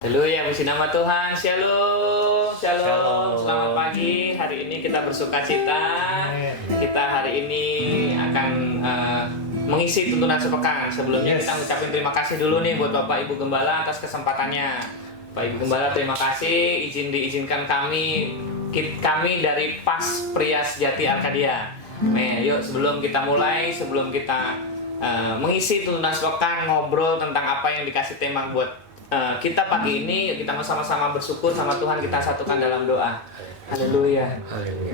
Haleluya, puji nama Tuhan. Shalom, shalom, Shalom. selamat pagi. Hari ini kita bersuka cita. Kita hari ini akan mengisi tuntunan sepekan. Sebelumnya kita ngucapin terima kasih dulu nih buat Bapak Ibu Gembala atas kesempatannya. Bapak Ibu Gembala terima kasih, diizinkan kami dari PAS Pria Sejati Arkadia. Yuk sebelum kita mulai, sebelum kita mengisi tuntunan sepekan, ngobrol tentang apa yang dikasih tema buat kita pagi ini, kita sama-sama bersyukur sama Tuhan, kita satukan dalam doa. Haleluya.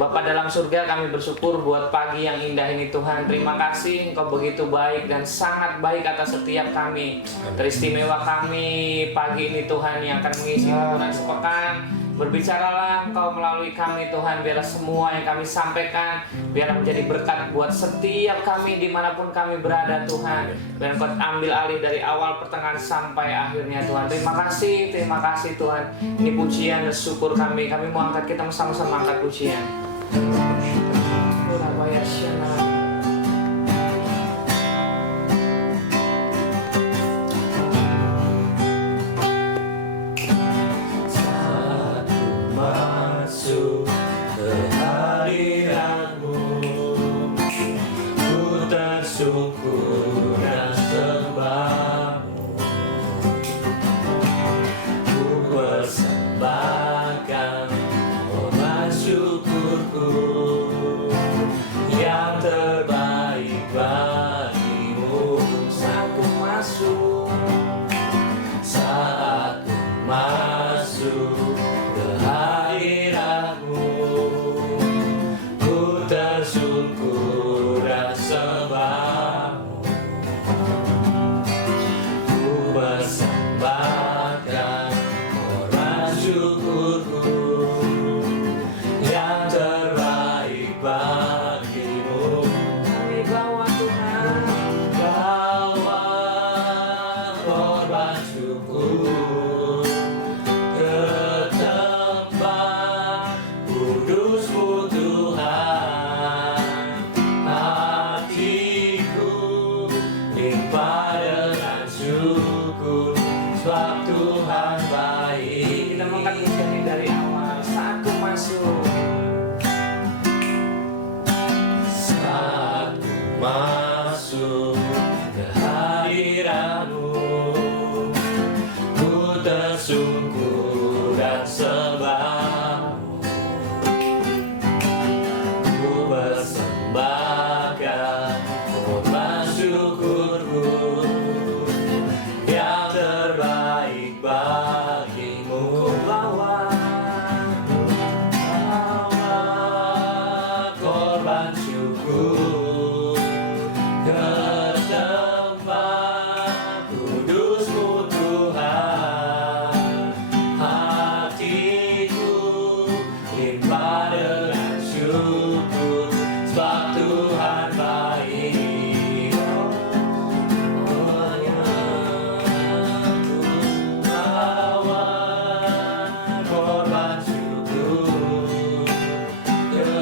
Bapa dalam surga, kami bersyukur buat pagi yang indah ini Tuhan. Terima kasih Engkau begitu baik dan sangat baik atas setiap kami. Teristimewa kami pagi ini Tuhan yang akan mengisi tuntunan sepekan. Berbicaralah Engkau melalui kami Tuhan, biarlah semua yang kami sampaikan biarlah menjadi berkat buat setiap kami dimanapun kami berada Tuhan. Biar Engkau ambil alih dari awal pertengahan sampai akhirnya Tuhan. Terima kasih Tuhan. Ini pujian dan syukur kami mau angkat, kita sama-sama angkat pujian. Syukur dan sembahmu, ku persembahkan hormat syukurku yang terbaik bagimu. Saat ku masuk ke hadiratmu, ku tersyukur dan sembahmu, ku persembahkan hormat syukurku yang terbaik bagimu. Kami bawa Tuhan, Bawa hormat syukur ke tempat kudus-Mu Tuhan. Hatiku limpah dengan syukur, sebab Tuhan baik. kita mengangkat pujian ini dari awal. Saat ku masuk, Saat ku masuk ke hadirat-Mu, ku tersungkur dan sembah-Mu, ku persembahkan hormat syukurku yang terbaik bagimu. Bawa korban syukur ke tempat kudus-Mu Tuhan. Hatiku limpah dengan syukur, sebab Tuhan baik. Bawa korban syukur ke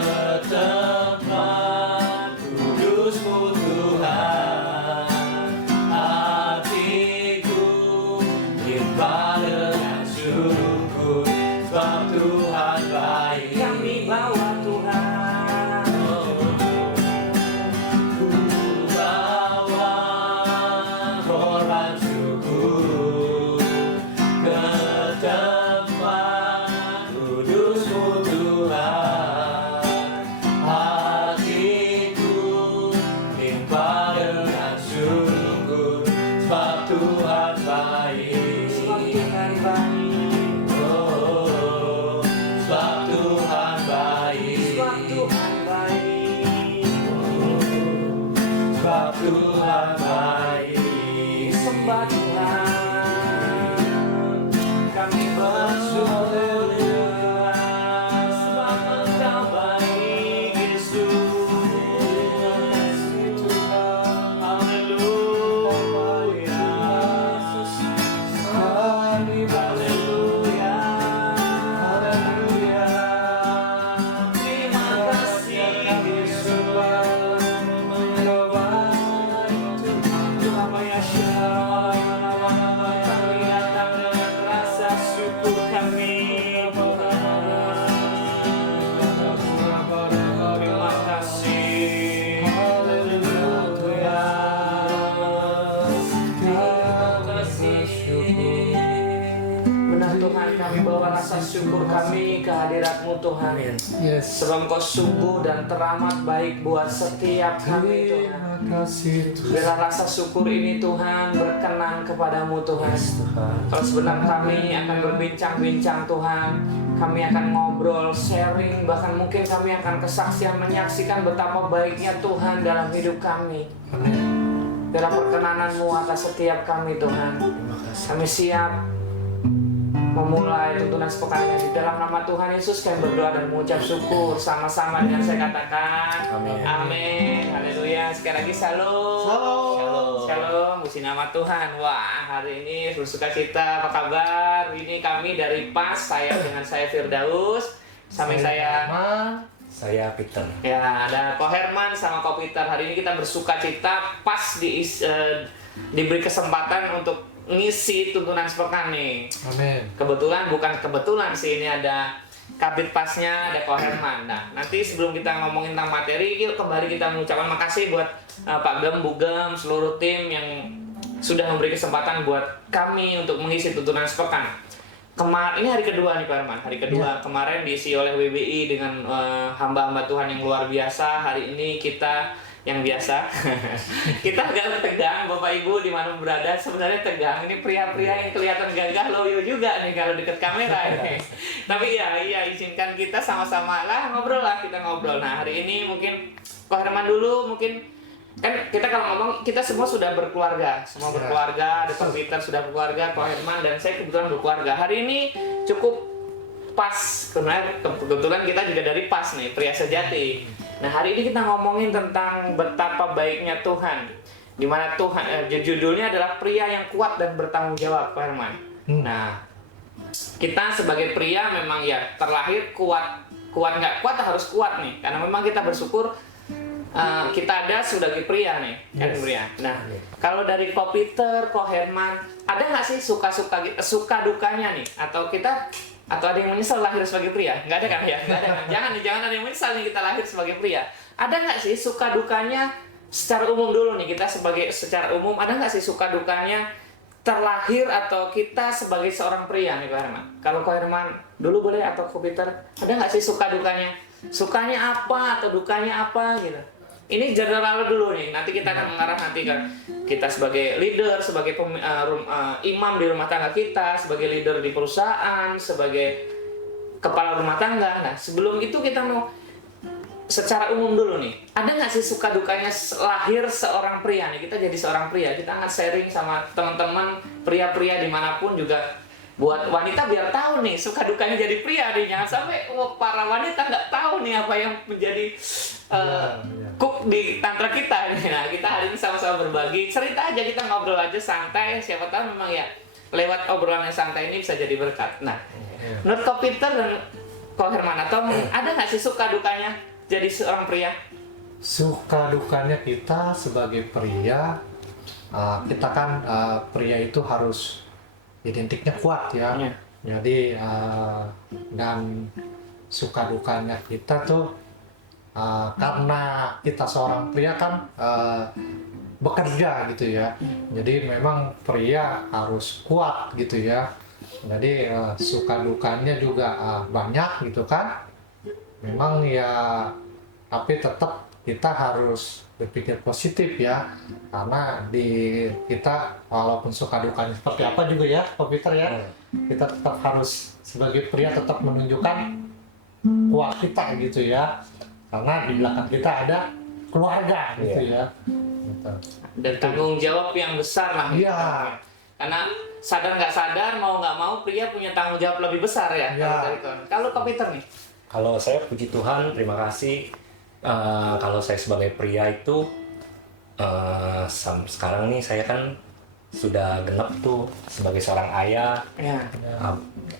tempat kudus-Mu Tuhan. Hatiku limpah dengan syukur, sebab Tuhan baik. kami bawa Tuhan. Ku bawa korban syukur ke tempat kudus-Mu Tuhan. Hatiku limpah dengan syukur, sebab Tuhan baik. Sebab Tuhan baik, Oh, sebab Tuhan baik. sebab Tuhan baik. Sebab Tuhan baik. Sembah Tuhan, kami Tuhan, kami bawa rasa syukur kami ke hadirat-Mu Tuhan. Yes. Sebab Engkau sungguh dan teramat baik buat setiap kami Tuhan. Terima kasih Tuhan. Biarlah rasa syukur ini Tuhan berkenan kepadamu Tuhan. Kalau sebentar kami akan berbincang-bincang Tuhan, kami akan ngobrol, sharing, bahkan mungkin kami akan kesaksian menyaksikan betapa baiknya Tuhan dalam hidup kami. Biarlah perkenanan-Mu atas setiap kami Tuhan. Kami siap memulai tuntunan sepekan ini. Di dalam nama Tuhan Yesus kami berdoa dan mengucap syukur sama-sama dengan saya katakan Amin. Amin. Haleluya. Sekali lagi shalom. Shalom. Shalom. Puji nama Tuhan. Wah, hari ini bersuka cita. Apa kabar? Ini kami dari PAS. Saya dengan saya Firdaus. Samping saya Saya Peter. ya ada Ko Herman sama Ko Peter. Hari ini kita bersuka cita pas diberi kesempatan untuk ngisi tuntunan sepekan nih. Amin. Bukan kebetulan sih, ini ada Kabit Pasnya, ada Ko Herman. Nah, nanti sebelum kita ngomongin tentang materi, kembali kita mengucapkan makasih buat Pak Gem, Bu Gem, seluruh tim yang sudah memberi kesempatan buat kami untuk mengisi tuntunan sepekan. Ini hari kedua nih Pak Herman, hari kedua. Kemarin diisi oleh WBI dengan hamba-hamba Tuhan yang luar biasa. Hari ini kita yang biasa. Kita agak tegang, Bapak Ibu dimana berada, sebenarnya tegang. Ini pria-pria yang kelihatan gagah loyo juga nih kalau deket kamera ini. Tapi ya izinkan kita sama-sama lah ngobrol lah, kita ngobrol. Nah, hari ini mungkin Ko Herman dulu, mungkin kan kita kalau ngomong kita semua sudah berkeluarga, semua berkeluarga, ada Ko Peter sudah berkeluarga, Ko Herman dan saya kebetulan berkeluarga. Hari ini cukup pas, karena kebetulan kita juga dari PAS nih, pria sejati. Nah, hari ini kita ngomongin tentang betapa baiknya Tuhan. Dimana Tuhan, judulnya adalah pria yang kuat dan bertanggung jawab, Pak Herman. Nah, kita sebagai pria memang ya terlahir kuat nggak kuat harus kuat nih, karena memang kita bersyukur kita ada sebagai pria nih, kan pria. Nah, kalau dari Ko Peter, Ko Herman, ada nggak sih suka dukanya nih, atau ada yang menyesal lahir sebagai pria? Nggak ada kan ya? Nggak ada kan? Jangan ada yang menyesal nih kita lahir sebagai pria. Ada nggak sih suka dukanya secara umum dulu nih, kita secara umum ada nggak sih suka dukanya terlahir atau kita sebagai seorang pria nih Pak Herman? Kalau Ko Herman dulu boleh atau Ko Peter, ada nggak sih suka dukanya? Sukanya apa atau dukanya apa gitu? Ini general dulu nih, nanti kita akan mengarah nanti kan kita sebagai leader, sebagai imam di rumah tangga kita, sebagai leader di perusahaan, sebagai kepala rumah tangga. Nah, sebelum itu kita mau secara umum dulu nih, ada nggak sih suka dukanya lahir seorang pria nih? Kita jadi seorang pria, kita akan sharing sama teman-teman pria-pria dimanapun juga. Buat wanita biar tahu nih suka dukanya jadi pria nih, jangan sampai para wanita nggak tahu nih apa yang menjadi cook di tantra kita. Nah, kita hari ini sama-sama berbagi cerita aja, kita ngobrol aja santai, siapa tahu memang ya lewat obrolan yang santai ini bisa jadi berkat. Nah, menurut Ko Peter dan Ko Herman, atau ada nggak sih suka dukanya jadi seorang pria? Suka dukanya kita sebagai pria, kita kan pria itu harus identiknya kuat ya. Jadi dan suka dukanya kita tuh karena kita seorang pria kan bekerja gitu ya. Jadi memang pria harus kuat gitu ya. Jadi suka dukanya juga banyak gitu kan. Memang ya, tapi tetap kita harus berpikir positif ya, karena di kita walaupun suka dukanya seperti apa juga ya, Ko Peter ya, kita tetap harus sebagai pria tetap menunjukkan kuat kita gitu ya, karena di belakang kita ada keluarga gitu ya. Gitu. Dan tanggung jawab yang besar lah. Iya. Karena sadar nggak sadar, mau nggak mau pria punya tanggung jawab lebih besar ya. Kalau Ko Peter nih? Kalau saya puji Tuhan, terima kasih. Kalau saya sebagai pria itu sekarang nih saya kan sudah genap tuh sebagai seorang ayah,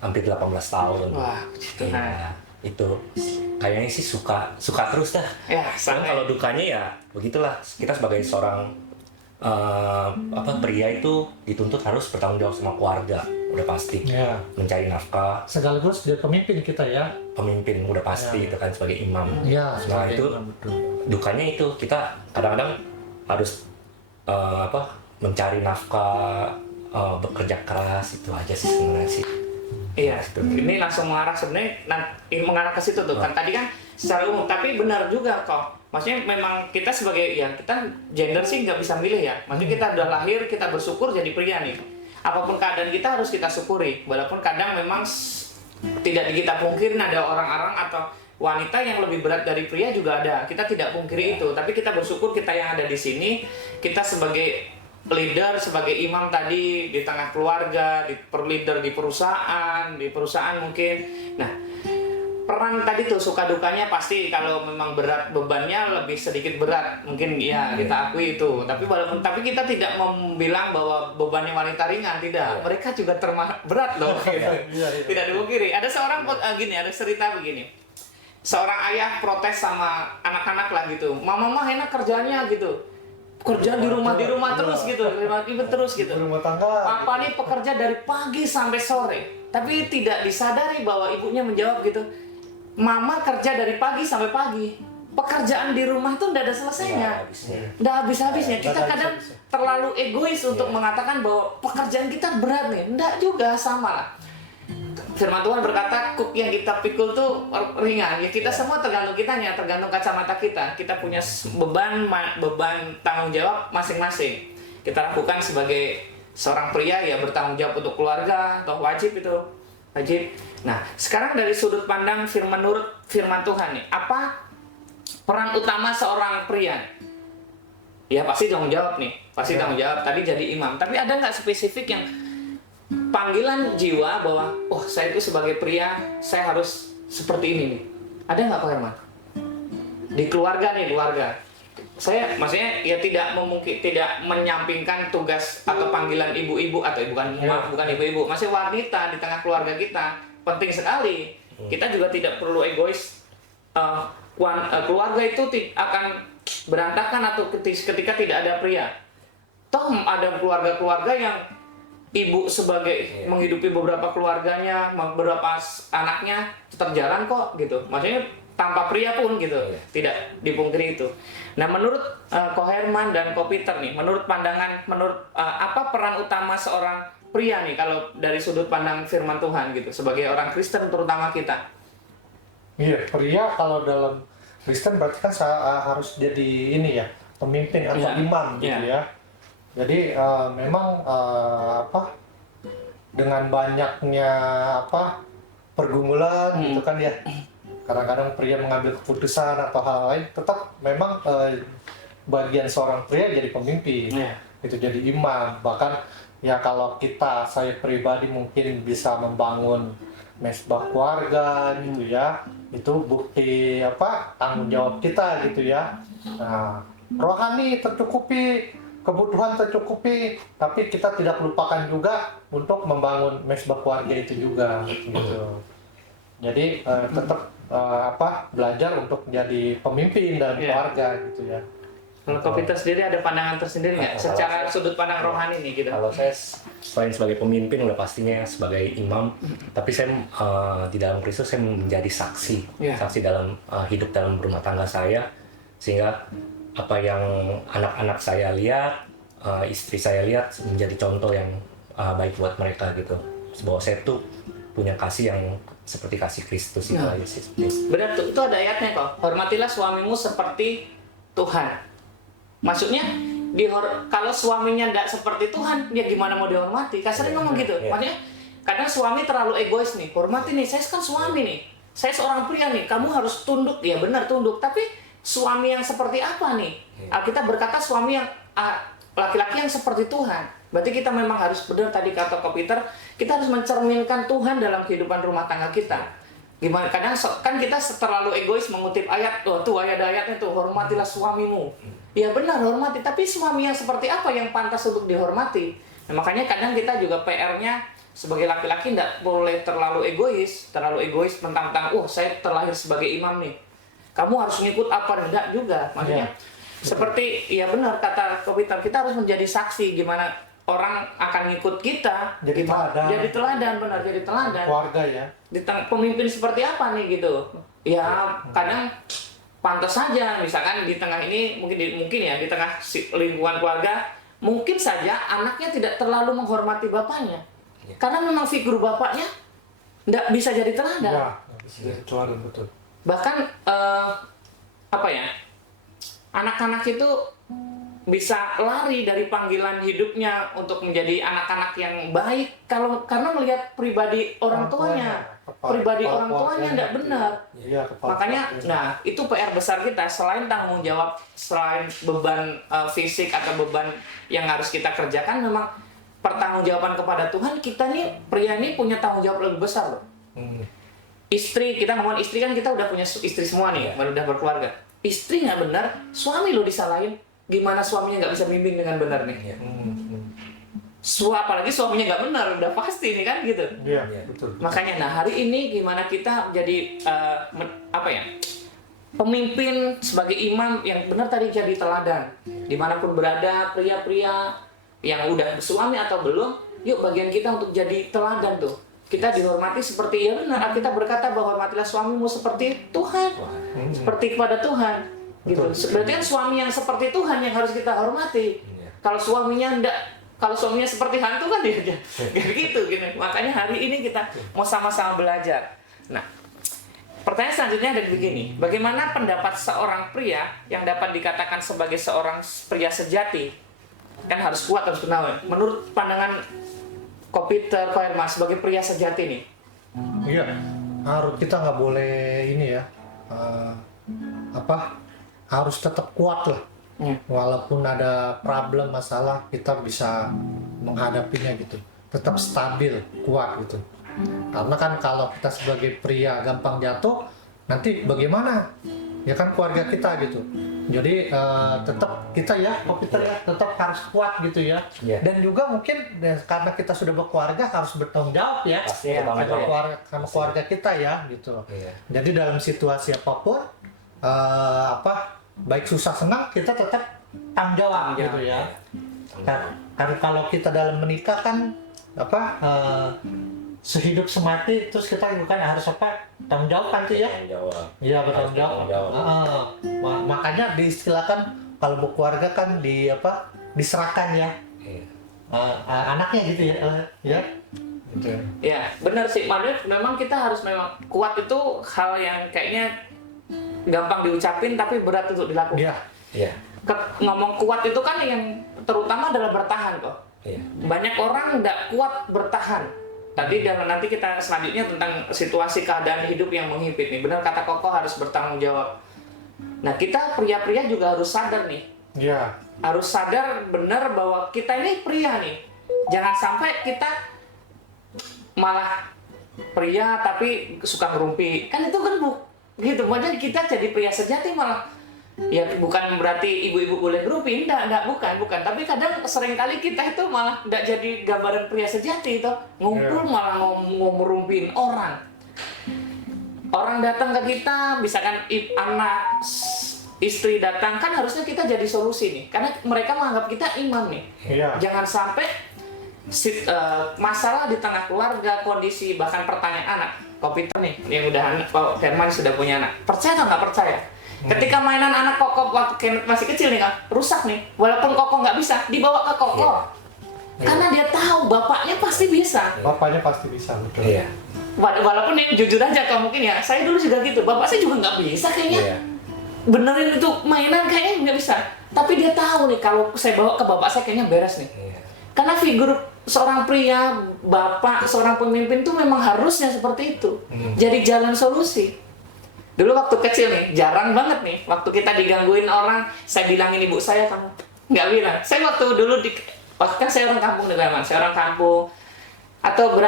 hampir 18 tahun. Wah, puji Tuhan. Ya, itu kayaknya sih suka terus dah. Ya, Cuman kalau dukanya ya begitulah, kita sebagai seorang pria itu dituntut harus bertanggung jawab sama keluarga, udah pasti. Ya. Mencari nafkah, Sekaligus jadi pemimpin kita ya. pemimpin udah pasti itu kan sebagai imam. Ya. Nah itu dukanya itu kita kadang-kadang harus mencari nafkah, bekerja keras, itu aja sih sebenarnya sih. Iya, Gitu. ini langsung mengarah sebenarnya mengarah ke situ tuh kan tadi kan secara umum, tapi benar juga kok. Maksudnya memang kita sebagai ya kita gender sih nggak bisa milih ya. Maksudnya kita udah lahir kita bersyukur jadi pria nih. Apapun keadaan kita harus kita syukuri. Walaupun kadang memang tidak kita pungkirin ada orang-orang atau wanita yang lebih berat dari pria juga ada. Kita tidak pungkiri itu, tapi kita bersyukur kita yang ada di sini, kita sebagai leader, sebagai imam tadi di tengah keluarga, leader di perusahaan mungkin. Nah, peran tadi tuh suka dukanya pasti kalau memang berat bebannya lebih sedikit berat mungkin ya kita akui itu. Tapi kita tidak membilang bahwa bebannya wanita ringan, tidak. Mereka juga berat loh. Gitu. Tidak dipungkiri. Ada seorang ada cerita begini. Seorang ayah protes sama anak-anak lah gitu, mama enak kerjanya gitu, kerja di rumah terus gitu, terus gitu. Rumah tangga. Papa nih pekerja dari pagi sampai sore, tapi tidak disadari bahwa ibunya menjawab gitu, mama kerja dari pagi sampai pagi, pekerjaan di rumah itu tidak ada selesainya, tidak habis-habisnya. Kita kadang terlalu egois untuk mengatakan bahwa pekerjaan kita berat nih, tidak juga, sama lah. Firman Tuhan berkata, kuk yang kita pikul tuh ringan. Ya kita semua tergantung kitanya, tergantung kacamata kita. Kita punya beban tanggung jawab masing-masing. Kita lakukan sebagai seorang pria ya bertanggung jawab untuk keluarga, atau wajib itu. Wajib. Nah, sekarang dari sudut pandang menurut firman Tuhan nih, apa peran utama seorang pria? Ya pasti tanggung jawab nih, pasti tanggung jawab. Tadi jadi imam. Tapi ada nggak spesifik yang panggilan jiwa bahwa saya itu sebagai pria saya harus seperti ini nih, ada nggak Pak Herman? Di keluarga saya maksudnya ya tidak menyampingkan tugas atau panggilan ibu-ibu atau bukan ibu-ibu, masih wanita di tengah keluarga kita penting sekali. Kita juga tidak perlu egois. Keluarga itu akan berantakan atau ketika tidak ada pria. Toh ada keluarga-keluarga yang ibu sebagai menghidupi beberapa keluarganya, beberapa anaknya tetap jalan kok gitu. Maksudnya tanpa pria pun gitu. Tidak dipungkiri itu. Nah, menurut Ko Herman dan Ko Peter nih, menurut apa peran utama seorang pria nih kalau dari sudut pandang firman Tuhan gitu sebagai orang Kristen terutama kita? Iya, pria kalau dalam Kristen berarti kan harus jadi ini ya, pemimpin atau imam gitu ya. Jadi memang dengan banyaknya pergumulan gitu kan ya, kadang-kadang pria mengambil keputusan atau hal lain, tetap memang bagian seorang pria jadi pemimpin, itu jadi imam. Bahkan ya kalau saya pribadi mungkin bisa membangun mesbah keluarga gitu ya, itu bukti tanggung jawab kita gitu ya. Nah, rohani tercukupi, kebutuhan tercukupi, tapi kita tidak lupakan juga untuk membangun mesbah keluarga itu juga gitu. Jadi tetap belajar untuk menjadi pemimpin dalam keluarga gitu ya. Kalau Ko Peter sendiri ada pandangan tersendiri nggak secara sudut pandang rohani nih gitu? Kalau saya selain sebagai pemimpin udah pastinya sebagai imam, tapi saya di dalam Kristus saya menjadi saksi dalam hidup dalam rumah tangga saya, sehingga apa yang anak-anak saya lihat, istri saya lihat menjadi contoh yang baik buat mereka gitu. Bahwa saya tuh punya kasih yang seperti kasih Kristus itu aja sih. Benar tuh, itu ada ayatnya kok. Hormatilah suamimu seperti Tuhan. Maksudnya kalau suaminya tidak seperti Tuhan, dia gimana mau dihormati? Kasarnya ngomong gitu. Maksudnya kadang suami terlalu egois nih. Hormati nih, saya kan suami nih. Saya seorang pria nih, kamu harus tunduk. Ya benar tunduk, tapi suami yang seperti apa nih? Alkitab berkata suami yang laki-laki yang seperti Tuhan. Berarti kita memang harus benar tadi kata Ko Peter, kita harus mencerminkan Tuhan dalam kehidupan rumah tangga kita. Gimana? Kadang kan kita terlalu egois mengutip ayat, tuh ada ayatnya tuh, hormatilah suamimu. Ya benar hormati, tapi suami yang seperti apa yang pantas untuk dihormati? Nah, makanya kadang kita juga PR-nya sebagai laki-laki tidak boleh terlalu egois tentang saya terlahir sebagai imam nih. Kamu harus ngikut apa? Enggak juga. Maksudnya seperti ya benar kata Ko Peter, kita harus menjadi saksi gimana orang akan ngikut kita. Jadi teladan. Jadi teladan. Keluarga ya. Pemimpin seperti apa nih gitu. Ya kadang pantas saja misalkan di tengah ini mungkin ya di tengah lingkungan keluarga mungkin saja anaknya tidak terlalu menghormati bapaknya. Karena memang figur bapaknya nggak bisa jadi teladan. Ya, bisa jadi teladan, betul. Bahkan apa ya, anak-anak itu bisa lari dari panggilan hidupnya untuk menjadi anak-anak yang baik karena melihat pribadi orang tuanya, pribadi orang tuanya tidak benar. Ya, Makanya, nah itu PR besar kita, selain tanggung jawab, selain beban fisik atau beban yang harus kita kerjakan, memang pertanggungjawaban kepada Tuhan. Kita nih pria ini punya tanggung jawab lebih besar loh. Istri, kita ngomongin istri kan, kita udah punya istri semua nih, udah berkeluarga. Istri nggak benar, suami lo disalahin. Gimana suaminya nggak bisa bimbing dengan benar nih? Apalagi suaminya nggak benar, udah pasti nih kan gitu. Iya, betul. Makanya, nah hari ini gimana kita jadi apa ya? Pemimpin sebagai imam yang benar tadi, jadi teladan. Dimanapun berada, pria-pria yang udah bersuami atau belum, yuk bagian kita untuk jadi teladan tuh. Kita dihormati seperti, ya benar, kita berkata bahwa hormatilah suamimu seperti Tuhan, seperti kepada Tuhan. Gitu. Berarti kan suami yang seperti Tuhan yang harus kita hormati. Kalau suaminya seperti hantu kan dia gitu. Makanya hari ini kita mau sama-sama belajar. Nah, pertanyaan selanjutnya ada begini. Bagaimana pendapat seorang pria yang dapat dikatakan sebagai seorang pria sejati? Kan harus kuat, harus kenal. Menurut pandangan Ko Peter, Ko Herman sebagai pria sejati nih. Iya, kita nggak boleh ini ya, harus tetap kuat lah. Walaupun ada problem, masalah, kita bisa menghadapinya gitu. Tetap stabil, kuat gitu. Karena kan kalau kita sebagai pria gampang jatuh, nanti bagaimana? Ya kan keluarga kita gitu. Jadi tetap kita ya, Peter ya, tetap harus kuat gitu ya. Dan juga mungkin karena kita sudah berkeluarga harus bertanggung jawab ya. Sama keluarga kita ya gitu. Jadi dalam situasi apapun, baik susah senang, kita tetap tanggung jawab gitu ya. Karena kalau kita dalam menikah kan sehidup semati, terus kita bukan harus tanggung jawab kan tuh ya. Iya, bertanggung jawab. Makanya diistilahkan kalau berkeluarga kan diserahkan ya. Anaknya gitu ya. Gitu. Ya, benar sih. Memang kita harus kuat itu hal yang kayaknya gampang diucapin tapi berat untuk dilakukan. Iya. Ngomong kuat itu kan yang terutama adalah bertahan kok. Banyak orang nggak kuat bertahan. Tadi nanti kita selanjutnya tentang situasi keadaan hidup yang menghimpit nih. Benar kata Koko, harus bertanggung jawab. Nah, kita pria-pria juga harus sadar nih. Iya. Harus sadar benar bahwa kita ini pria nih. Jangan sampai kita malah pria tapi suka ngerumpi. Kan itu kan gitu. Makanya kita jadi pria sejati malah, ya bukan berarti ibu-ibu boleh ngerumpi, enggak, bukan. Tapi kadang seringkali kita itu malah enggak jadi gambaran pria sejati itu. Ngumpul malah ngerumpin orang. Orang datang ke kita, misalkan anak, istri datang, kan harusnya kita jadi solusi nih. Karena mereka menganggap kita imam nih. Iya. Jangan sampai masalah di tengah keluarga, kondisi, bahkan pertanyaan anak. Ko Peter nih, yang udah anak, Ko Herman sudah punya anak. Percaya atau nggak percaya? Ketika mainan anak Koko waktu Kenneth masih kecil nih kan, rusak nih. Walaupun Koko nggak bisa, dibawa ke Koko. Karena dia tahu bapaknya pasti bisa. Bapaknya pasti bisa, betul. Iya. Walaupun nih jujur aja kalau mungkin ya, saya dulu juga gitu. Bapak saya juga nggak bisa kayaknya. Benerin itu mainan kayaknya nggak bisa. Tapi dia tahu nih kalau saya bawa ke bapak saya kayaknya beres nih. Karena figur seorang pria, bapak, seorang pemimpin tuh memang harusnya seperti itu. Jadi jalan solusi. Dulu waktu kecil nih, jarang banget nih, waktu kita digangguin orang, saya bilangin ibu saya, kamu nggak bilang. Saya waktu dulu kan saya orang kampung nih teman, saya orang kampung, atau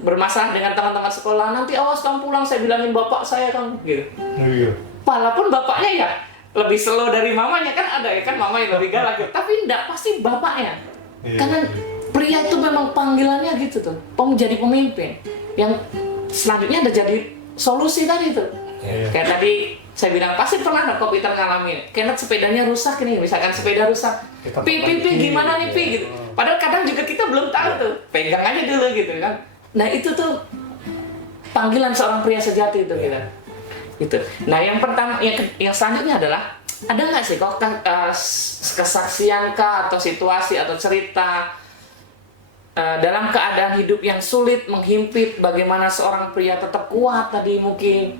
bermasalah dengan teman-teman sekolah, nanti awas kamu pulang, saya bilangin bapak saya kamu, gitu. Iya. Walaupun bapaknya ya lebih slow dari mamanya, kan ada ya kan, mama yang lebih galak, tapi enggak, pasti bapaknya. Karena pria itu memang panggilannya gitu tuh, menjadi pemimpin, yang selanjutnya ada jadi solusi tadi tuh. Kayak tadi saya bilang pasti pernah Ko Peter ngalamin. Kenneth sepedanya rusak nih, misalkan sepeda rusak. Pi gimana nih Pi gitu. Padahal kadang juga kita belum tahu tuh. Pegang aja dulu gitu kan. Nah, itu tuh panggilan seorang pria sejati itu kita. Gitu. Nah, yang pertama yang selanjutnya adalah ada nggak sih kok kesaksian kah atau situasi atau cerita dalam keadaan hidup yang sulit, menghimpit, bagaimana seorang pria tetap kuat tadi mungkin.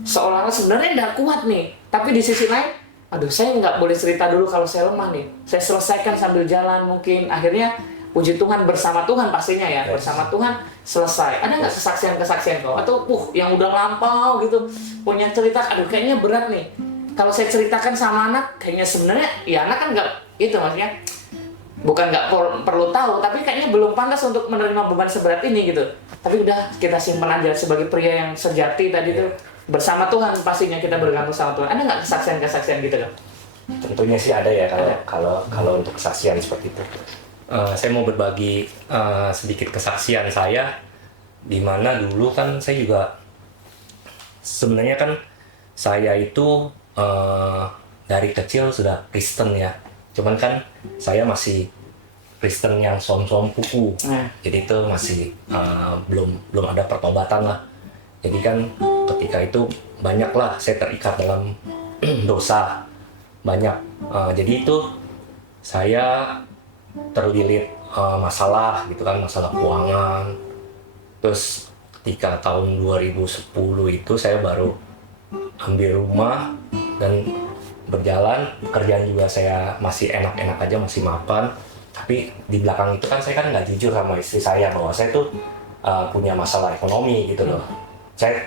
Seolah-olah sebenarnya nggak kuat nih, tapi di sisi lain, aduh saya nggak boleh cerita dulu kalau saya lemah nih. Saya selesaikan sambil jalan mungkin. Akhirnya puji Tuhan bersama Tuhan pastinya ya, bersama Tuhan selesai. Ada nggak kesaksian-kesaksian kau? Atau yang udah lampau gitu, punya cerita, aduh kayaknya berat nih. Kalau saya ceritakan sama anak, kayaknya sebenarnya ya anak kan nggak, itu maksudnya bukan nggak perlu tahu, tapi kayaknya belum pantas untuk menerima beban seberat ini gitu. Tapi udah kita simpan aja sebagai pria yang sejati tadi tuh bersama Tuhan, pastinya kita bergantung sama Tuhan. Ada nggak kesaksian-kesaksian gitu kan? Tentunya sih ada ya kalau untuk kesaksian seperti itu. Saya mau berbagi sedikit kesaksian saya, di mana dulu kan saya juga sebenarnya kan saya itu dari kecil sudah Kristen ya. Cuman kan saya masih Kristen yang som-som kuku, jadi itu masih belum ada pertobatan lah. Jadi kan ketika itu banyaklah saya terikat dalam dosa banyak. Jadi itu saya terlilit masalah gitu kan, masalah keuangan. Terus ketika tahun 2010 itu saya baru ambil rumah dan berjalan, pekerjaan juga saya masih enak-enak aja, masih mapan. Tapi di belakang itu kan saya kan nggak jujur sama istri saya bahwa saya tuh punya masalah ekonomi gitu loh. Saya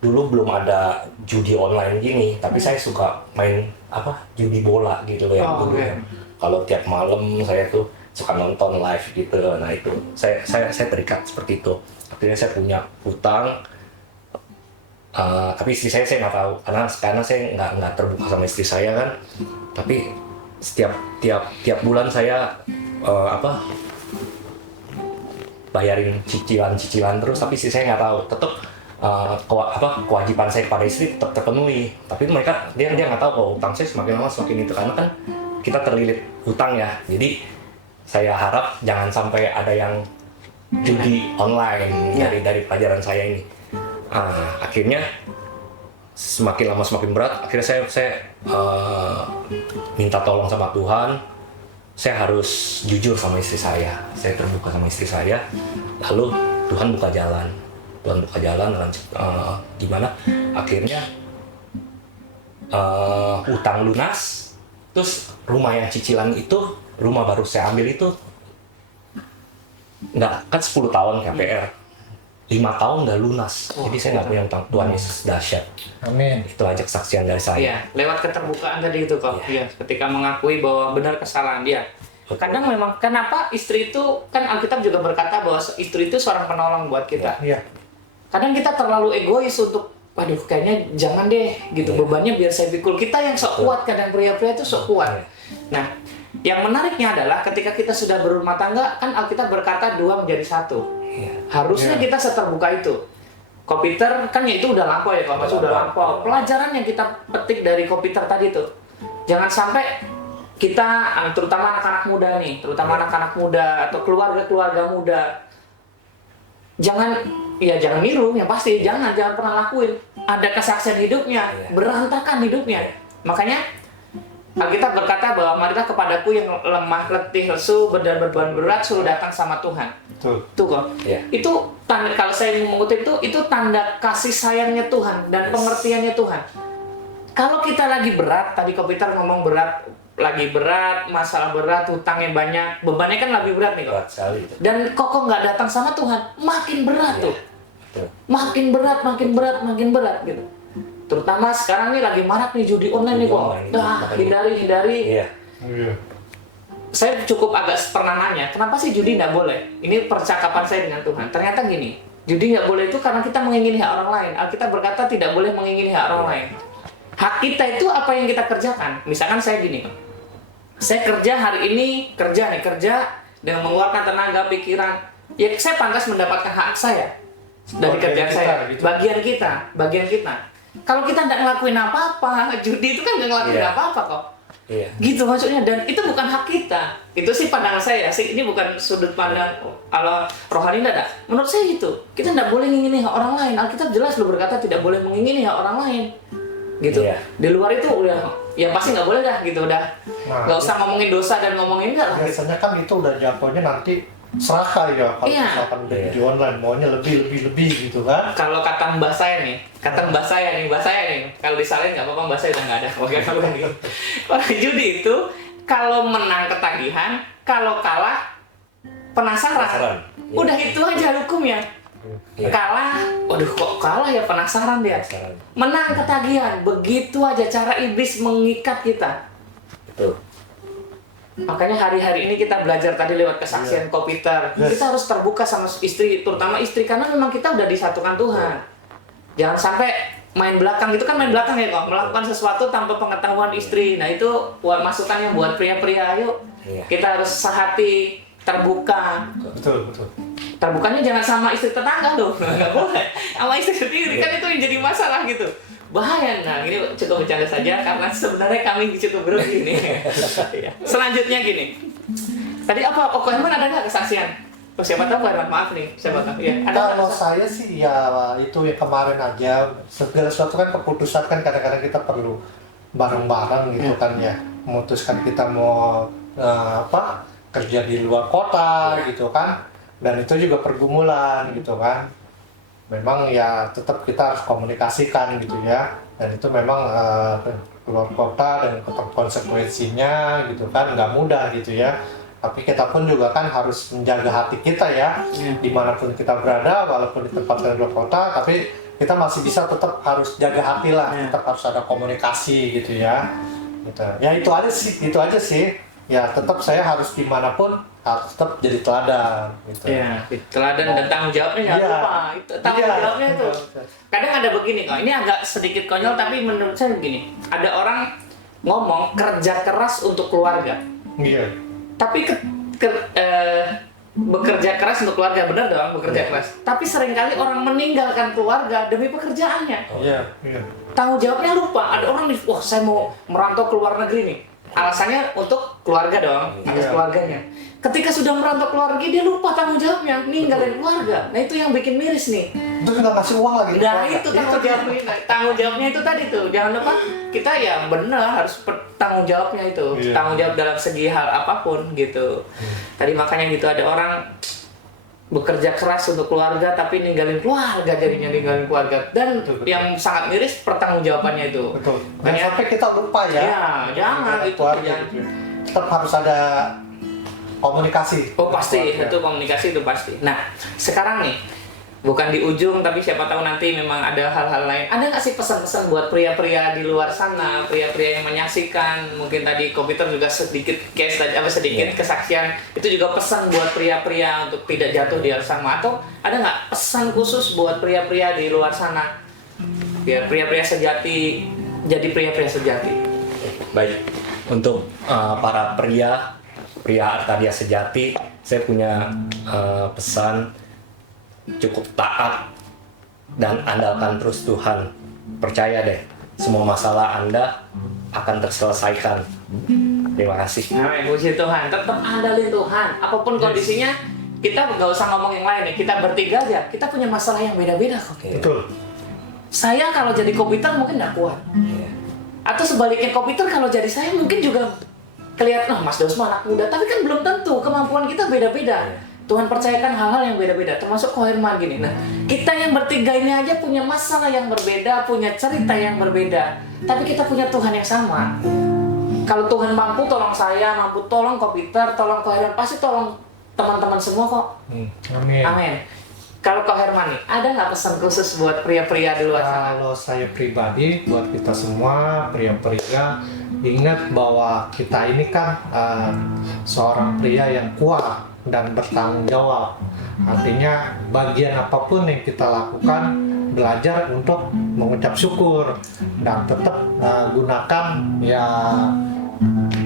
dulu belum ada judi online gini, tapi saya suka main judi bola gitu loh yang dulu. Kalau tiap malam saya tuh suka nonton live gitu. Nah itu saya terikat seperti itu. Akhirnya saya punya hutang. Tapi istri saya nggak tahu karena saya nggak terbuka sama istri saya kan. Tapi tiap bulan saya bayarin cicilan terus, tapi istri saya nggak tahu. Tetap kewajiban saya kepada istri tetap terpenuhi. Tapi dia nggak tahu kalau hutang saya semakin lama semakin itu, karena kan kita terlilit hutang ya. Jadi saya harap jangan sampai ada yang judi online dari pelajaran saya ini. Akhirnya semakin lama semakin berat. Akhirnya saya minta tolong sama Tuhan. Saya harus jujur sama istri saya. Saya terbuka sama istri saya. Lalu Tuhan buka jalan. Gimana? Akhirnya utang lunas. Terus rumah yang cicilan itu, rumah baru saya ambil itu nggak, kan 10 tahun KPR. 5 tahun udah lunas. Jadi saya nggak punya utang. Tuhan Yesus dahsyat. Amin. Itu aja kesaksian dari saya. Iya, lewat keterbukaan tadi itu kok. Iya, ketika mengakui bahwa benar kesalahan dia. Kadang memang kenapa istri itu, kan Alkitab juga berkata bahwa istri itu seorang penolong buat kita. Iya. Kadang kita terlalu egois untuk, waduh kayaknya jangan deh gitu, bebannya biar saya pikul. Kita yang sok kuat, kadang pria-pria itu sok kuat. Nah, yang menariknya adalah ketika kita sudah berumah tangga, kan Alkitab berkata 2 menjadi 1. Harusnya kita seterbuka itu. Komputer kan ya itu udah lampau ya, kalau masih udah lampau. Pelajaran yang kita petik dari komputer tadi tuh, jangan sampai kita, terutama anak-anak muda nih, anak-anak muda atau keluarga muda, jangan niru, yang pasti jangan pernah lakuin. Ada kesaksian hidupnya, berantakan hidupnya. Makanya Alkitab berkata bahwa marilah kepadaku yang lemah, letih, lesu, beban berat, suruh datang sama Tuhan. Tuh kok. Itu tanda, kalau saya mengutip itu tanda kasih sayangnya Tuhan dan pengertiannya Tuhan. Kalau kita lagi berat, tadi komputer ngomong berat, lagi berat, masalah berat, hutangnya banyak, bebannya kan lebih berat nih kok. Berat sekali. Dan kok nggak datang sama Tuhan, makin berat tuh. Makin berat gitu. Terutama sekarang nih lagi marak nih judi online nih kok. Hindari. Iya. Saya cukup agak pernah nanya, kenapa sih judi nggak boleh? Ini percakapan saya dengan Tuhan. Ternyata gini, judi nggak boleh itu karena kita mengingini hak orang lain. Alkitab berkata tidak boleh mengingini hak orang lain. Hak kita itu apa yang kita kerjakan. Misalkan saya gini, saya kerja hari ini, kerja dengan mengeluarkan tenaga, pikiran. Ya saya pantas mendapatkan hak saya dari kerjaan saya. Gitu. Bagian kita. Kalau kita nggak ngelakuin apa-apa, judi itu kan nggak ngelakuin apa-apa kok. Gitu maksudnya, dan itu bukan hak kita. Itu sih pandangan saya sih, ini bukan sudut pandang ala rohani ada. Menurut saya itu, kita nggak boleh mengingini hak orang lain. Alkitab jelas lo berkata tidak boleh mengingini hak orang lain. Gitu. Di luar itu udah, ya pasti nggak boleh dah gitu udah. Nggak usah ngomongin dosa dan ngomongin enggak lah. Biasanya kan itu udah jatuhnya nanti serakah ya kalau Iya. misalkan udah di online maunya lebih gitu kan. Kalau kata mbak saya nih, mbak saya nih, kalau disalin nggak apa-apa, mbak saya udah nggak ada. Bukan gitu. Orang judi itu kalau menang ketagihan, kalau kalah penasaran. Iya. Udah itu aja hukumnya. Iya. Kalah, waduh kok kalah ya, penasaran dia. Penasaran. Menang ketagihan, begitu aja cara iblis mengikat kita. Betul. Makanya hari-hari ini kita belajar tadi lewat kesaksian Kopiter. Kita harus terbuka sama istri, terutama istri, karena memang kita udah disatukan Tuhan. Jangan sampai main belakang, itu kan main belakang ya kok, melakukan sesuatu tanpa pengetahuan istri. Nah itu buat masukannya buat pria-pria, ayo Iya. kita harus sehati, terbuka. Betul. Terbukanya jangan sama istri tetangga loh, nggak boleh. Sama istri sendiri, kan itu yang jadi masalah gitu. Bahaya. Nah, ini cukup bercanda saja karena sebenarnya kami cukup grogi nih. Selanjutnya gini. Tadi apa? Oh, Herman ada nggak kesaksian? Oh, siapa tahu Herman, maaf nih, siapa tahu. Ya, ada Kalau nggak? saya sih ya itu ya kemarin aja, segala sesuatu kan keputusan kan kadang-kadang kita perlu bareng-bareng gitu kan ya, memutuskan kita mau kerja di luar kota gitu kan, dan itu juga pergumulan gitu kan. Memang ya tetap kita harus komunikasikan gitu ya, dan itu memang keluar kota dan konsekuensinya gitu kan nggak mudah gitu ya. Tapi kita pun juga kan harus menjaga hati kita ya, dimanapun kita berada, walaupun di tempat yang luar kota, tapi kita masih bisa tetap harus jaga hati lah, tetap harus ada komunikasi gitu ya. Gitu. Ya itu aja sih. Ya tetap saya harus dimanapun harus tetap jadi teladan gitu. Iya, teladan dan tanggung jawabnya jangan Iya. lupa. Itu tanggung Iya. jawabnya itu. Kadang ada begini kok. Ini agak sedikit konyol tapi menurut saya begini. Ada orang ngomong kerja keras untuk keluarga. Iya. Tapi bekerja keras untuk keluarga, benar dong, bekerja keras. Tapi seringkali orang meninggalkan keluarga demi pekerjaannya. Iya. Tanggung jawabnya lupa. Ada orang nih, wah saya mau merantau ke luar negeri nih. Alasannya untuk keluarga dong, atas Iya. keluarganya. Ketika sudah merantau keluar negeri, dia lupa tanggung jawabnya, ninggalin keluarga. Nah itu yang bikin miris nih. Itu nggak kasih uang lagi. Nah itu tanggung jawabnya itu tadi tuh. Jangan lupa kita ya benar harus tanggung jawabnya itu. Iya. Tanggung jawab dalam segi hal apapun gitu. Tadi makanya gitu ada orang bekerja keras untuk keluarga tapi ninggalin keluarga, jadinya ninggalin keluarga. Dan Betul. yang sangat miris pertanggungjawabannya itu. Betul. Jangan Makanya sampai kita lupa ya. ya jangan itu Keluarga jangan. gitu. Tetap harus ada komunikasi. Oh pasti, Keluarga. itu komunikasi itu pasti. Nah, sekarang nih, bukan di ujung, tapi siapa tahu nanti memang ada hal-hal lain. Ada nggak sih pesan-pesan buat pria-pria di luar sana, pria-pria yang menyaksikan? Mungkin tadi Kopiter juga sedikit case, sedikit kesaksian. Itu juga pesan buat pria-pria untuk tidak jatuh di hal sama. Atau ada nggak pesan khusus buat pria-pria di luar sana? Biar pria-pria sejati, jadi pria-pria sejati. Baik, untuk para pria Arkadia sejati, saya punya pesan cukup taat dan andalkan terus Tuhan. Percaya deh, semua masalah Anda akan terselesaikan. Terima kasih. Amin, puji Tuhan. Tetap andalin Tuhan. Apapun kondisinya, kita nggak usah ngomong yang lain nih. Kita bertiga aja. Kita punya masalah yang beda-beda kok. Betul. Saya kalau jadi Kopiter mungkin nggak kuat. Iya. Atau sebaliknya Kopiter kalau jadi saya mungkin juga kelihatan, Mas Daus mah anak muda. Tapi kan belum tentu. Kemampuan kita beda-beda. Tuhan percayakan hal-hal yang beda-beda. Termasuk Ko Herman gini. Nah, kita yang bertiga ini aja punya masalah yang berbeda, punya cerita yang berbeda. Tapi kita punya Tuhan yang sama. Kalau Tuhan mampu tolong saya, mampu tolong Kopiter, tolong Ko Herman, pasti tolong teman-teman semua kok. Amin. Amin. Kalau Ko Herman nih, ada nggak pesan khusus buat pria-pria di luar sana? Kalau saya pribadi, buat kita semua pria-pria, ingat bahwa kita ini kan seorang pria yang kuat dan bertanggung jawab. Artinya bagian apapun yang kita lakukan, belajar untuk mengucap syukur dan tetap gunakan ya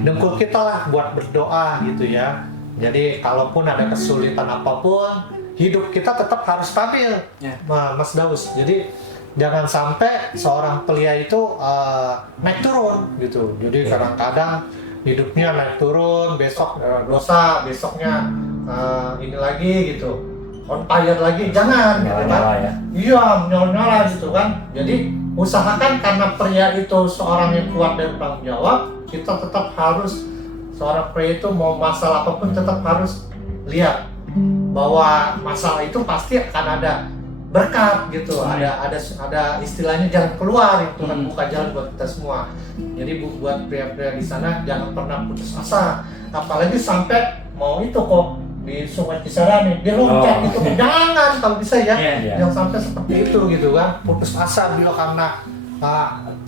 dengkul kita lah buat berdoa gitu ya. Jadi kalaupun ada kesulitan apapun, hidup kita tetap harus stabil, Mas Daus. Jadi jangan sampai seorang pria itu naik turun gitu. Jadi kadang-kadang hidupnya naik turun, besok dosa, besoknya ini lagi gitu, on fire lagi, jangan gitu kan. Nyala-nyala ya. Iya, nyala-nyala gitu kan. Jadi usahakan karena pria itu seorang yang kuat dan bertanggung jawab, kita tetap harus, seorang pria itu mau masalah apapun tetap harus lihat bahwa masalah itu pasti akan ada berkat gitu, ada istilahnya jalan keluar itu kan, buka jalan buat kita semua. Jadi buat pria-pria di sana jangan pernah putus asa, apalagi sampai mau itu kok di Sungai Kisarani diloncat gitu, jangan kalau bisa ya, jangan sampai seperti itu gitu kan, putus asa bila karena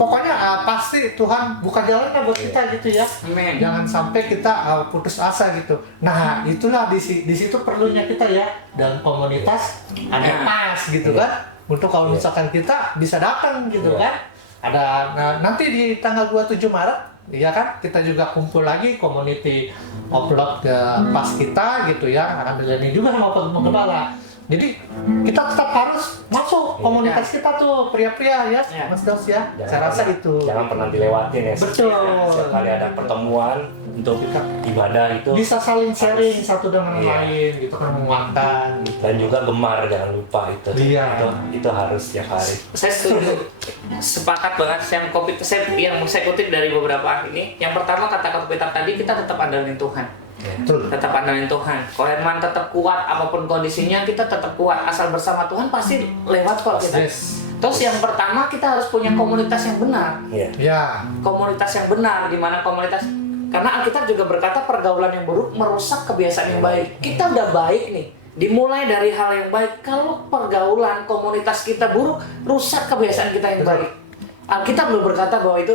pokoknya pasti Tuhan buka jalannya buat kita gitu ya. Amen. Jangan sampai kita putus asa gitu. Nah itulah di situ perlunya kita ya, dalam komunitas ada pas gitu kan, untuk kalau misalkan kita bisa datang gitu kan. Ada nanti di tanggal 27 Maret ya kan, kita juga kumpul lagi community upload ke pas kita gitu ya, akan terjadi juga sama penggembala. Jadi kita tetap harus masuk komunitas kita tuh, pria-pria ya, Mas Dos ya. Saya rasa itu. Jangan pernah dilewatin ya. Betul. Setiap kali ada pertemuan untuk ibadah itu bisa saling sharing satu dengan lain gitu kan, menguatkan. Dan juga gemar, jangan lupa itu. Iya. Itu harus setiap hari. Saya setuju, sepakat banget. Yang saya kutip dari beberapa ini, yang pertama kata Peter tadi, kita tetap andalin Tuhan. Betul. Tetap andalin Tuhan. Kalau Herman tetap kuat, apapun kondisinya kita tetap kuat. Asal bersama Tuhan pasti lewat kok kita. Terus yang pertama kita harus punya komunitas yang benar. Ya. Komunitas yang benar, di mana komunitas, karena Alkitab juga berkata pergaulan yang buruk merusak kebiasaan yang baik. Kita udah baik nih, dimulai dari hal yang baik. Kalau pergaulan komunitas kita buruk, rusak kebiasaan kita yang baik. Alkitab belum berkata bahwa itu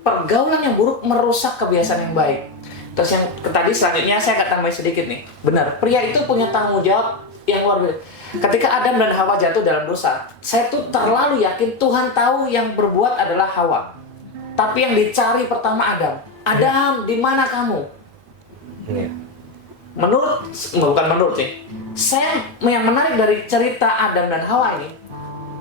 pergaulan yang buruk merusak kebiasaan yang baik. Terus yang tadi selanjutnya saya akan tambahin sedikit nih. Benar, pria itu punya tanggung jawab yang luar biasa. Ketika Adam dan Hawa jatuh dalam dosa, saya tuh terlalu yakin Tuhan tahu yang berbuat adalah Hawa. Tapi yang dicari pertama Adam. Adam, di mana kamu? Bukan menurut sih. Yang menarik dari cerita Adam dan Hawa ini,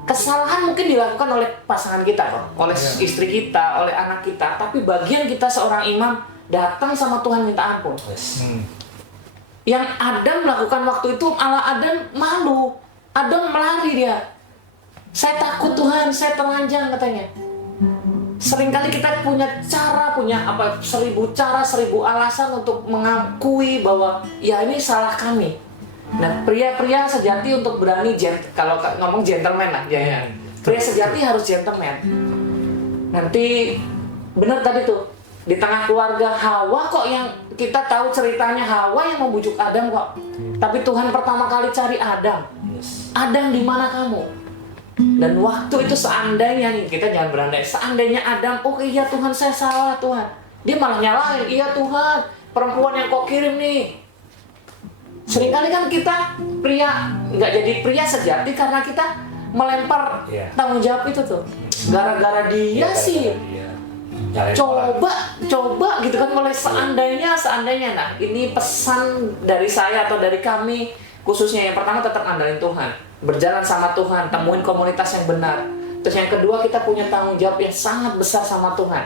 kesalahan mungkin dilakukan oleh pasangan kita kok, oleh istri kita, oleh anak kita. Tapi bagian kita seorang imam datang sama Tuhan minta ampun. Yang Adam lakukan waktu itu, Adam malu. Adam melari dia. Saya takut Tuhan, saya telanjang katanya. Seringkali kita punya 1000 cara, 1000 alasan untuk mengakui bahwa ya ini salah kami. Nah, pria-pria sejati untuk berani, kalau ngomong gentleman lah, ya. Pria sejati harus gentleman. Nanti benar tadi tuh, di tengah keluarga Hawa kok yang kita tahu ceritanya, Hawa yang membujuk Adam kok. Tapi Tuhan pertama kali cari Adam. Adam, di mana kamu? Dan waktu itu seandainya nih, kita jangan berandai, seandainya Adam, oh iya Tuhan saya salah Tuhan. Dia malah nyalahin, iya Tuhan, perempuan yang kau kirim nih. Seringkali kan kita pria nggak jadi pria sejati karena kita melempar tanggung jawab itu tuh. Gara-gara dia sih. Coba gitu kan, mulai seandainya. Nah, ini pesan dari saya atau dari kami khususnya. Yang pertama tetap andalin Tuhan, berjalan sama Tuhan, temuin komunitas yang benar. Terus yang kedua, kita punya tanggung jawab yang sangat besar sama Tuhan.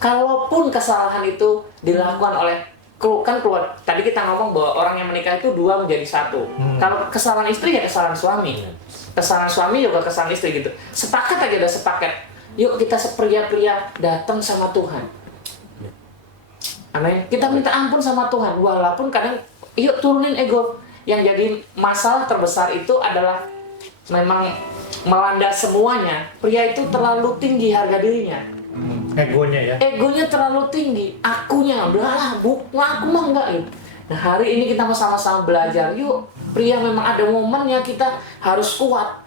Kalaupun kesalahan itu dilakukan oleh keluar, tadi kita ngomong bahwa orang yang menikah itu 2 menjadi 1. Kalau kesalahan istri ya kesalahan suami, kesalahan suami juga kesalahan istri gitu. Sepakat aja, udah sepakat. Yuk kita sepria-pria datang sama Tuhan. Amin. Kita minta ampun sama Tuhan. Walaupun kadang, yuk turunin ego. Yang jadi masalah terbesar itu adalah memang melanda semuanya. Pria itu terlalu tinggi harga dirinya. Egonya ya. Egonya terlalu tinggi. Akunya, udahlah, aku mah enggak gitu. Nah, hari ini kita mau sama-sama belajar. Yuk, pria memang ada momennya kita harus kuat.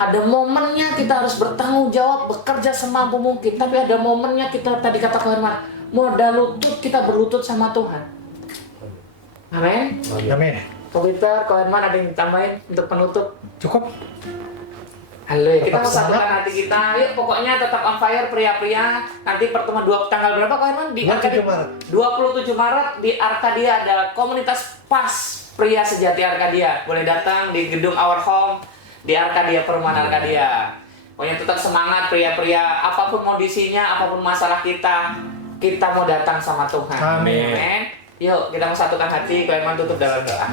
Ada momennya kita harus bertanggung jawab, bekerja semampu mungkin. Tapi ada momennya kita, tadi kata Ko Herman, modal lutut, kita berlutut sama Tuhan. Amin. Amin. Ko Peter, Ko Herman, ada yang ditambahin untuk penutup? Cukup. Halo, kita mau satukan hati kita. Yuk, pokoknya tetap on fire pria-pria. Nanti pertemuan tanggal berapa Ko Herman? Di 27 Maret. 27 Maret di Arkadia ada komunitas PAS Pria Sejati Arkadia. Boleh datang di gedung Our Home di Arkadia, Perumahan Arkadia. Pokoknya tetap semangat pria-pria, apapun kondisinya, apapun masalah kita mau datang sama Tuhan. Amin. Yuk, kita mau satukan hati, Ko Herman tutup dalam doa.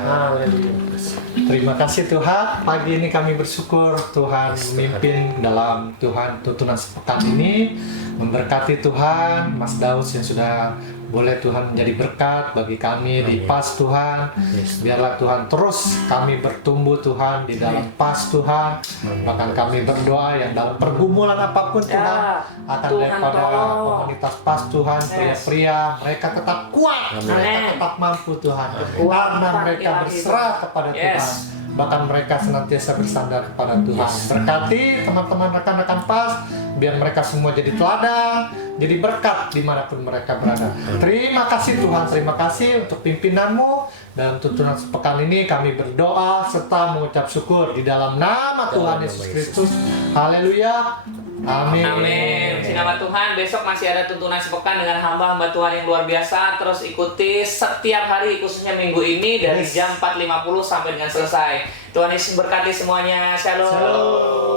Terima kasih Tuhan, pagi ini kami bersyukur Tuhan memimpin dalam Tuhan tuntunan sepekan ini. Memberkati Tuhan, Mas Daus yang sudah boleh Tuhan menjadi berkat bagi kami di Amin. PAS Tuhan. Yes. Biarlah Tuhan terus kami bertumbuh Tuhan di dalam PAS Tuhan. Bahkan kami berdoa yang dalam pergumulan apapun Ya, Tuhan akan Tuhan daripada tolong. komunitas PAS Tuhan, pria-pria mereka tetap kuat, Amin. mereka Amin. tetap mampu Tuhan, Kekuatan karena mereka ilahi berserah kepada Yes. Tuhan. Bahkan mereka senantiasa bersandar kepada Tuhan. Berkati teman-teman rekan-rekan PAS, biar mereka semua jadi teladan, jadi berkat dimanapun mereka berada. Terima kasih Tuhan, terima kasih untuk pimpinanmu. Dalam tuntunan sepekan ini kami berdoa serta mengucap syukur di dalam nama Tuhan Yesus Kristus. Haleluya. Amin. Amin. Puji nama Tuhan. Besok masih ada tuntunan sepekan dengan hamba-hamba Tuhan yang luar biasa. Terus ikuti setiap hari, khususnya minggu ini dari Yes. jam 4.50 sampai dengan selesai. Tuhan Yesus berkati semuanya. Shalom. Shalom.